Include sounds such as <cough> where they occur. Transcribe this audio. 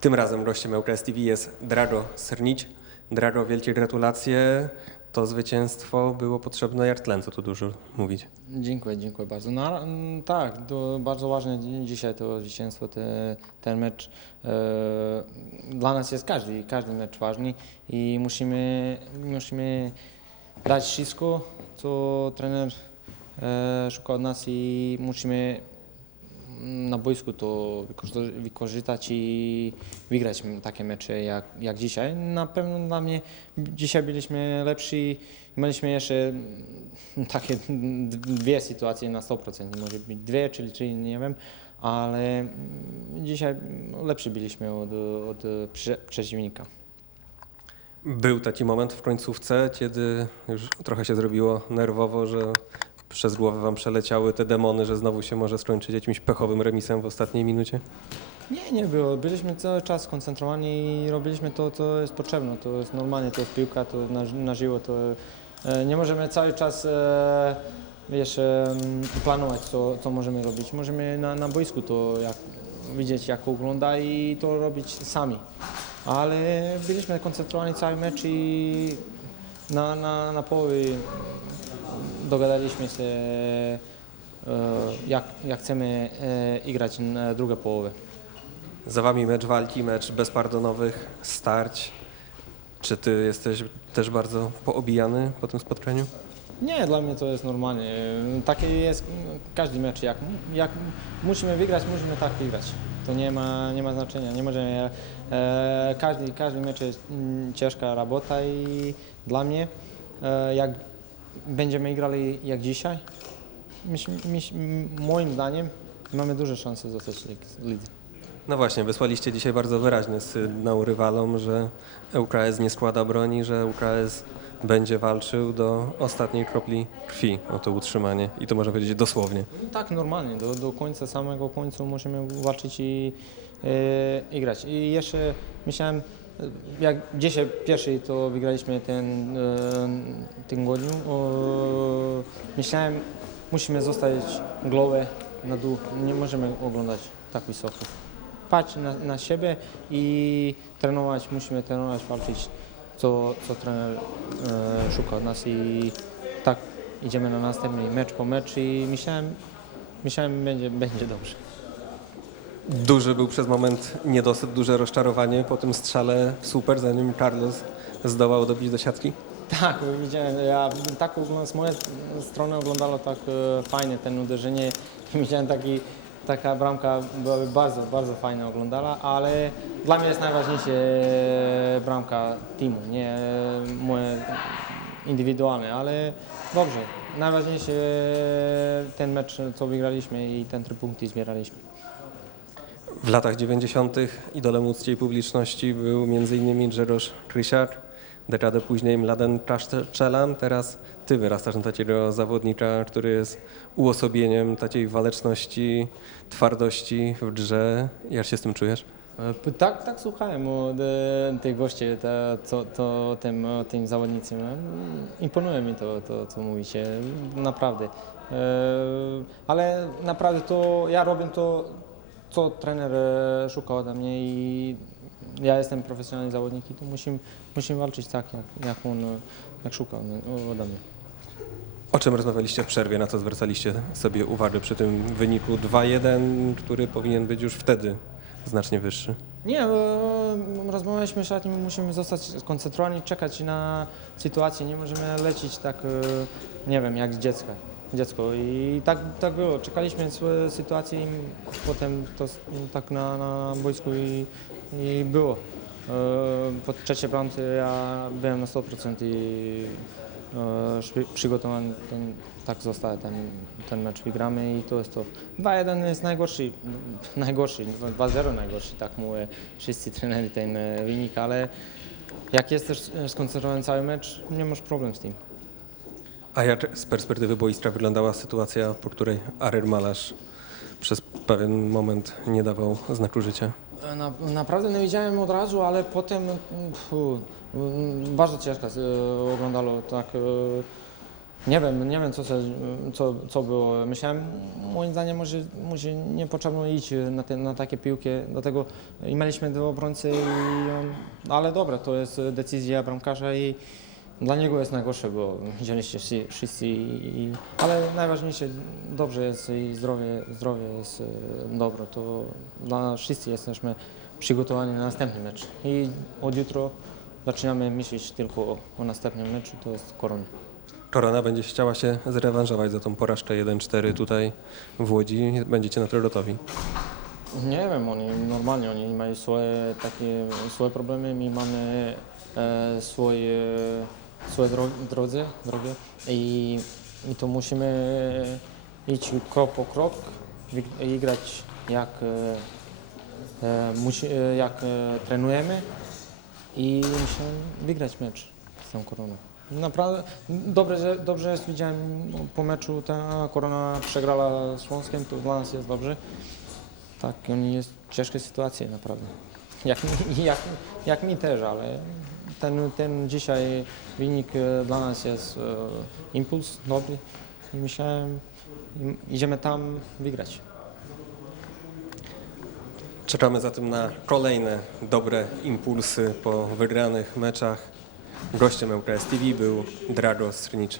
Tym razem gościem ŁKS TV jest Drago Srnić. Drago, wielkie gratulacje. To zwycięstwo było potrzebne jak tlen, co tu dużo mówić. Dziękuję, dziękuję bardzo. No, mm, tak, to bardzo ważne dzi- dzisiaj to zwycięstwo, te, ten mecz. E, dla nas jest każdy, każdy mecz ważny i musimy, musimy dać wszystko, co trener e, szuka od nas i musimy na boisku to wykorzysta- wykorzystać i wygrać takie mecze jak, jak dzisiaj. Na pewno dla mnie dzisiaj byliśmy lepsi. Mieliśmy jeszcze <laughs> takie dwie sytuacje na 100%, może być dwie czy trzy, nie wiem, ale dzisiaj lepsi byliśmy od, od prze- przeciwnika. Był taki moment w końcówce, kiedy już trochę się zrobiło nerwowo, że przez głowę wam przeleciały te demony, że znowu się może skończyć jakimś pechowym remisem w ostatniej minucie? Nie, nie było. Byliśmy cały czas skoncentrowani i robiliśmy to, co jest potrzebne. To jest normalnie, to jest piłka, to na, na żywo. To, e, nie możemy cały czas e, wiesz, e, planować, co, co możemy robić. Możemy na, na boisku to jak, widzieć, jak wygląda i to robić sami. Ale byliśmy koncentrowani cały mecz i na, na, na połowie dogadaliśmy się, e, jak, jak chcemy e, grać na drugą połowę. Za wami mecz walki, mecz bezpardonowych starć. Czy ty jesteś też bardzo poobijany po tym spotkaniu? Nie, dla mnie to jest normalnie. Takie jest każdy mecz. Jak, jak musimy wygrać, musimy tak wygrać. To nie ma, nie ma znaczenia. Nie możemy, e, każdy, każdy mecz jest mm, ciężka robota i dla mnie, e, jak będziemy grali jak dzisiaj, myśl, myśl, moim zdaniem mamy duże szanse zostać liderem. No właśnie, wysłaliście dzisiaj bardzo wyraźny sygnał rywalom, że ŁKS nie składa broni, że ŁKS będzie walczył do ostatniej kropli krwi o to utrzymanie. I to można powiedzieć dosłownie. Tak, normalnie. Do, do końca, samego końca musimy walczyć i, e, i grać. I jeszcze myślałem, jak dzisiaj pierwszy to wygraliśmy ten, e, ten godzin, myślałem, musimy zostawić głowę na dół. Nie możemy oglądać tak wysoko. Patrz na, na siebie i trenować, musimy trenować, walczyć, co, co trener e, szuka od nas i tak idziemy na następny mecz po mecz i myślałem, myślałem będzie, będzie dobrze. Duży był przez moment niedosyt, duże rozczarowanie po tym strzale super, zanim Carlos zdołał dobić do siatki. Tak, widziałem, ja tak z mojej strony oglądało tak e, fajnie ten uderzenie <laughs> widziałem taki, taka bramka byłaby bardzo, bardzo fajna oglądała, ale dla mnie jest najważniejsze e, bramka teamu, nie e, moje indywidualne, ale dobrze. Najważniejsze e, ten mecz, co wygraliśmy i ten trzy punkty zbieraliśmy. W latach 90. idolem łódzkiej publiczności był m.in. Grzegorz Krysiak, dekadę później Mladen Kaszczelan. Teraz ty wyrastasz na takiego zawodnika, który jest uosobieniem takiej waleczności, twardości w grze. Jak się z tym czujesz? E, Tak, tak słuchałem od e, tych gości, te, co, to, tym, tym zawodnicom. E, Imponuje mi to, to, co mówicie, naprawdę. Ale naprawdę to ja robię to, co trener e, szuka ode mnie i ja jestem profesjonalny zawodnik i to musimy, musimy walczyć tak, jak, jak on jak szuka ode- mnie. O czym rozmawialiście w przerwie, na co zwracaliście sobie uwagę przy tym wyniku 2-1, który powinien być już wtedy znacznie wyższy? Nie, e, rozmawialiśmy z tym, musimy zostać skoncentrowani, czekać na sytuację, nie możemy lecieć tak, e, nie wiem, jak dziecko. Dziecko. I tak, tak było, czekaliśmy swoje sytuacje i potem to s- tak na, na boisku i, i było. E, Po trzeciej bramce ja byłem na 100% i e, przygotowany, ten, tak został ten, ten mecz wygramy i to jest to. 2-1 jest najgorszy, <laughs> najgorszy, 2-0 najgorszy, tak mówię wszyscy trenerzy ten e, wynik, ale jak jesteś e, skoncentrowany cały mecz, nie masz problem z tym. A jak z perspektywy boiska wyglądała sytuacja, po której Aryr Malarz przez pewien moment nie dawał znaku życia? E, Na, naprawdę nie widziałem od razu, ale potem mm, fu, mm, bardzo ciężko e, oglądało tak. e, Nie wiem, nie wiem co, se, co, co było. Myślałem, moim zdaniem może, może nie potrzebno iść na, te, na takie piłki, dlatego i mieliśmy do obrońcy, i ale dobra, to jest decyzja bramkarza i dla niego jest najgorsze, bo widzieliście wszyscy, wszyscy i, i, ale najważniejsze, dobrze jest i zdrowie, zdrowie jest e, dobre, to dla nas wszyscy jesteśmy przygotowani na następny mecz i od jutro zaczynamy myśleć tylko o, o następnym meczu, to jest korona. Korona będzie chciała się zrewanżować za tą porażkę 1-4 tutaj w Łodzi. Będziecie na to gotowi. Nie wiem, oni normalnie, oni mają swoje takie swoje problemy, my mamy e, swoje, swoje dro, drodze, drogie i, i to musimy iść krok po krok i grać jak, e, e, e, jak trenujemy i musimy wygrać mecz z tą koroną. Naprawdę dobrze, że- dobrze jest, widziałem po meczu ta korona przegrała z Śląskiem, to dla nas jest dobrze. Tak, jest w ciężkiej sytuacji naprawdę. Jak <laughs> jak, jak mi też, ale ten, ten dzisiaj wynik e, dla nas jest e, impuls dobry i myślałem, idziemy tam wygrać. Czekamy zatem na kolejne dobre impulsy po wygranych meczach. Gościem ŁKS TV był Drago Strnicz.